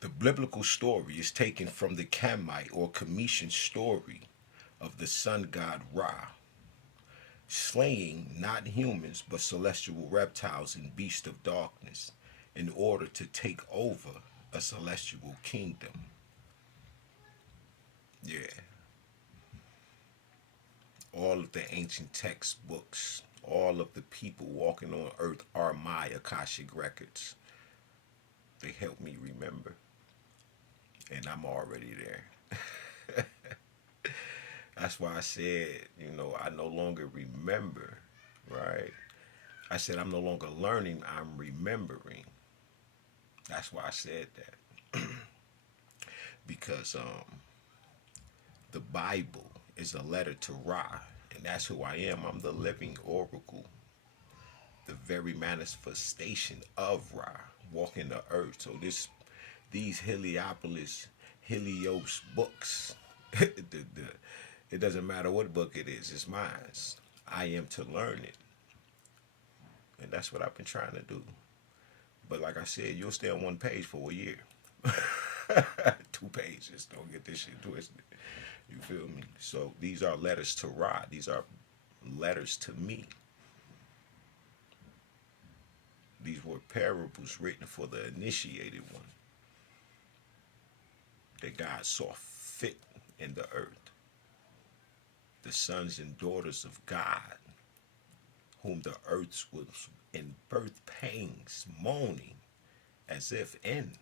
The biblical story is taken from the Kamite or Cometian story of the sun god Ra, slaying not humans but celestial reptiles and beasts of darkness in order to take over a celestial kingdom. Yeah, all of the ancient textbooks, all of the people walking on earth are my Akashic records. They help me remember, and I'm already there. That's why I said, I no longer remember, right? I said I'm no longer learning, I'm remembering. That's why I said that. Because the Bible is a letter to Ra, and that's who I am. I'm the living oracle, the very manifestation of Ra, walking the earth. So these Heliopolis, Helios books, it doesn't matter what book it is, it's mine. I am to learn it, and that's what I've been trying to do. But like I said, you'll stay on one page for a year. 2 pages. Don't get this shit twisted. You feel me? So these are letters to Ra. These are letters to me. These were parables written for the initiated one that God saw fit in the earth. The sons and daughters of God, whom the earth was in birth pangs, moaning as if in,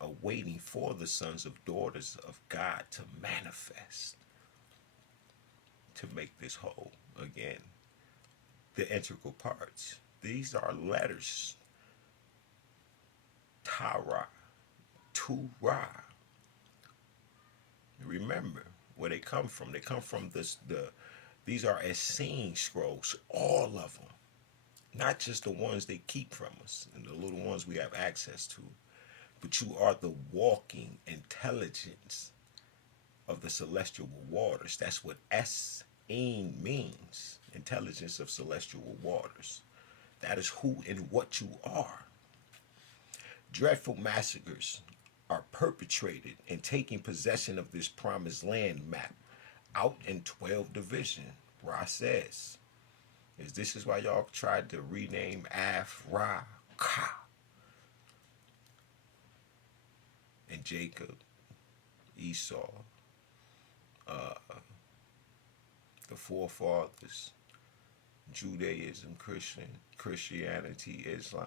awaiting for the sons of daughters of God to manifest, to make this whole again. The integral parts. These are letters. Tara, to Ra. Remember where they come from. They come from these are Essene scrolls, all of them. Not just the ones they keep from us and the little ones we have access to, but you are the walking intelligence of the celestial waters. That's what Essene means. Intelligence of celestial waters. That is who and what you are. Dreadful massacres are perpetrated in taking possession of this promised land map out in 12 division. Ra says, this is why y'all tried to rename Af-Ra Ka and Jacob, Esau, uh, the forefathers, Judaism, Christianity, Islam,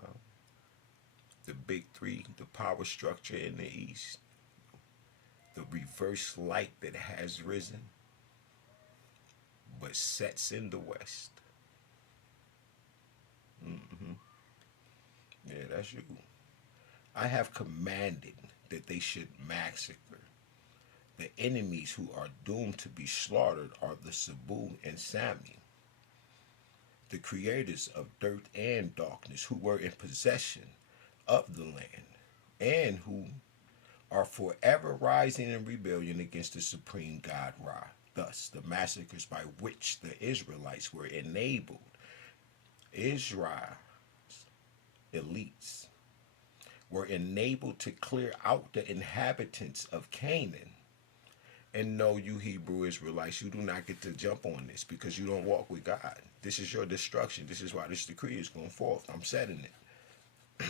the big three, the power structure in the East, the reverse light that has risen but sets in the West. Mm-hmm. Yeah, that's you. I have commanded that they should massacre. The enemies who are doomed to be slaughtered are the Sabu and Sami, the creators of dirt and darkness, who were in possession of the land, and who are forever rising in rebellion against the supreme God Ra. Thus, the massacres by which the Israelites were enabled, Israel's elites, were enabled to clear out the inhabitants of Canaan. And no, you Hebrew Israelites, you do not get to jump on this because you don't walk with God. This is your destruction. This is why this decree is going forth. I'm setting it.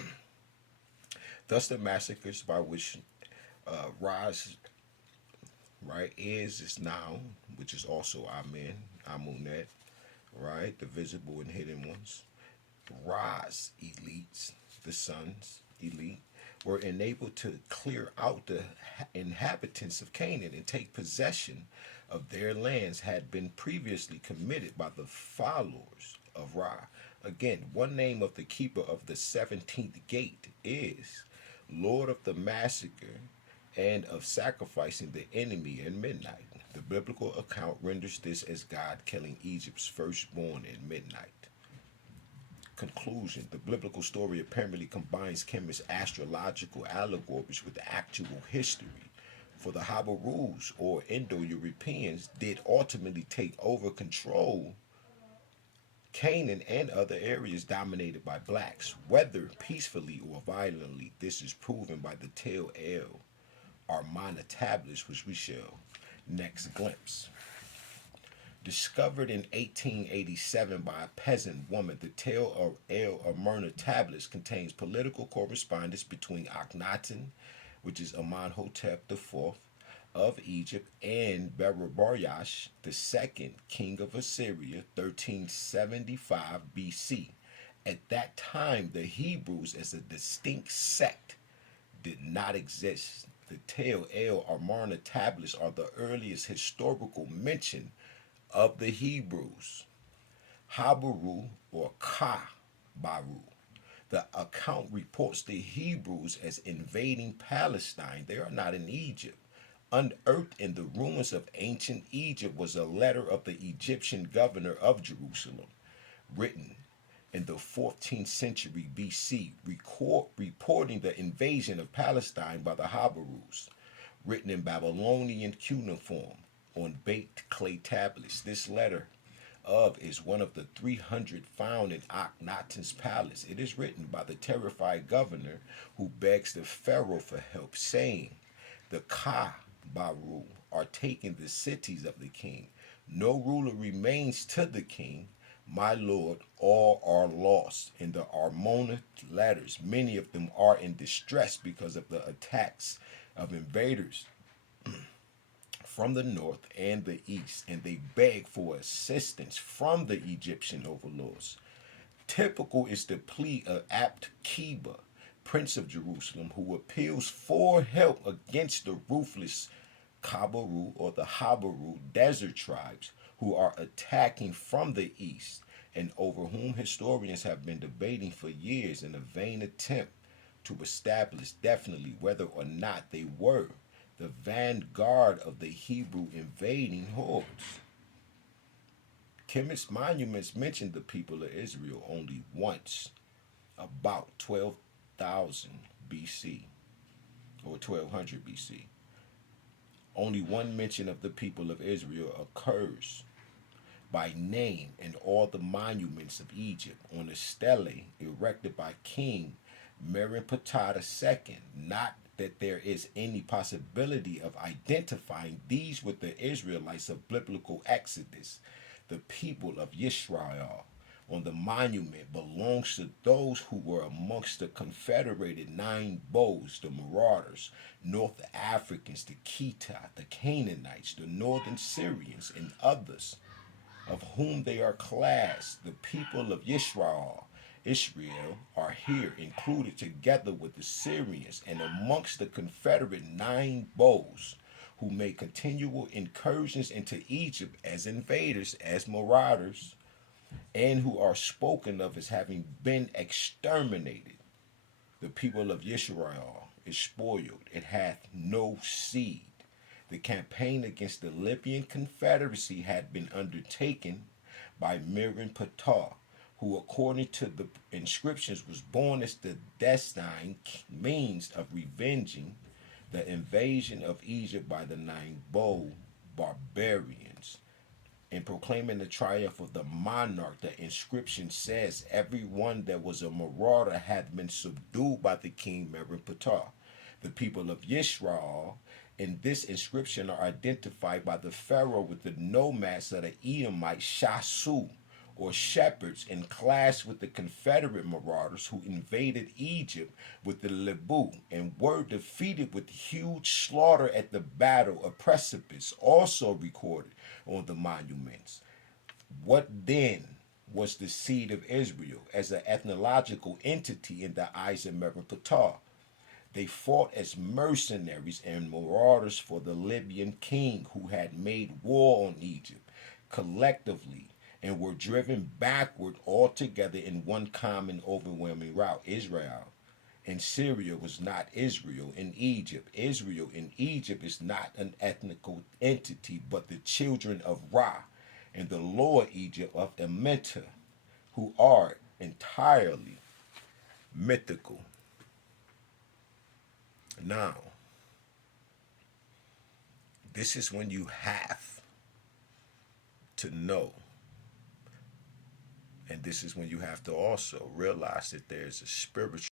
Thus, the massacres by which Ra's right is now, which is also Amen, Amunet, right, the visible and hidden ones. Ra's elites, the sons elite, were enabled to clear out the inhabitants of Canaan and take possession of their lands had been previously committed by the followers of Ra. Again, one name of the keeper of the 17th gate is Lord of the massacre and of sacrificing the enemy in midnight. The biblical account renders this as God killing Egypt's firstborn in midnight. Conclusion. The biblical story apparently combines Kemet's astrological allegories with actual history. For the Habarus, or Indo-Europeans, did ultimately take over control Canaan and other areas dominated by blacks, whether peacefully or violently. This is proven by the Tel El Armana tablets, which we shall next glimpse. Discovered in 1887 by a peasant woman, the Tel El Amarna tablets contains political correspondence between Akhenaten, which is Amenhotep IV of Egypt, and Berabariash II, king of Assyria, 1375 BC. At that time, the Hebrews as a distinct sect did not exist. The Tel El Amarna tablets are the earliest historical mention of the Hebrews. Habaru or Ka-Baru. The account reports the Hebrews as invading Palestine. They are not in Egypt. Unearthed in the ruins of ancient Egypt was a letter of the Egyptian governor of Jerusalem, written in the 14th century BC, reporting the invasion of Palestine by the Habarus, written in Babylonian cuneiform on baked clay tablets. This letter is one of the 300 found in Akhenaten's palace. It is written by the terrified governor who begs the Pharaoh for help, saying, the Ka-Baru are taking the cities of the king. No ruler remains to the king. My lord, all are lost. In the Armona letters, many of them are in distress because of the attacks of invaders from the north and the east, and they beg for assistance from the Egyptian overlords. Typical is the plea of Abd Kiba, Prince of Jerusalem, who appeals for help against the ruthless Kabaru or the Habaru desert tribes who are attacking from the east and over whom historians have been debating for years in a vain attempt to establish definitely whether or not they were the vanguard of the Hebrew invading hordes. Chemist monuments mention the people of Israel only once, about 12,000 BC or 1200 BC. Only one mention of the people of Israel occurs by name in all the monuments of Egypt on a stele erected by King Merenptah II. Not that there is any possibility of identifying these with the Israelites of biblical Exodus. The people of Yisrael on the monument belongs to those who were amongst the confederated nine bows, the marauders, North Africans, the Khitta, the Canaanites, the northern Syrians, and others, of whom they are classed. The people of Israel are here included together with the Syrians and amongst the confederate nine bows, who made continual incursions into Egypt as invaders, as marauders, and who are spoken of as having been exterminated. The people of Israel is spoiled. It hath no seed. The campaign against the Libyan Confederacy had been undertaken by Merenptah, who according to the inscriptions was born as the destined means of revenging the invasion of Egypt by the nine bow barbarians. In proclaiming the triumph of the monarch, the inscription says, everyone that was a marauder had been subdued by the king Merenptah. The people of Yisrael in this inscription are identified by the Pharaoh with the nomads of the Edomite Shasu, or shepherds, in class with the Confederate marauders who invaded Egypt with the Lebu and were defeated with huge slaughter at the Battle of Precipice, also recorded on the monuments. What then was the seed of Israel as an ethnological entity in the eyes of Merenptah? They fought as mercenaries and marauders for the Libyan king who had made war on Egypt collectively and were driven backward altogether in one common overwhelming rout. Israel in Syria was not Israel in Egypt. Israel in Egypt is not an ethnical entity, but the children of Ra and the lower Egypt of Amenta, who are entirely mythical. Now, this is when you have to know And this is when you have to also realize that there's a spiritual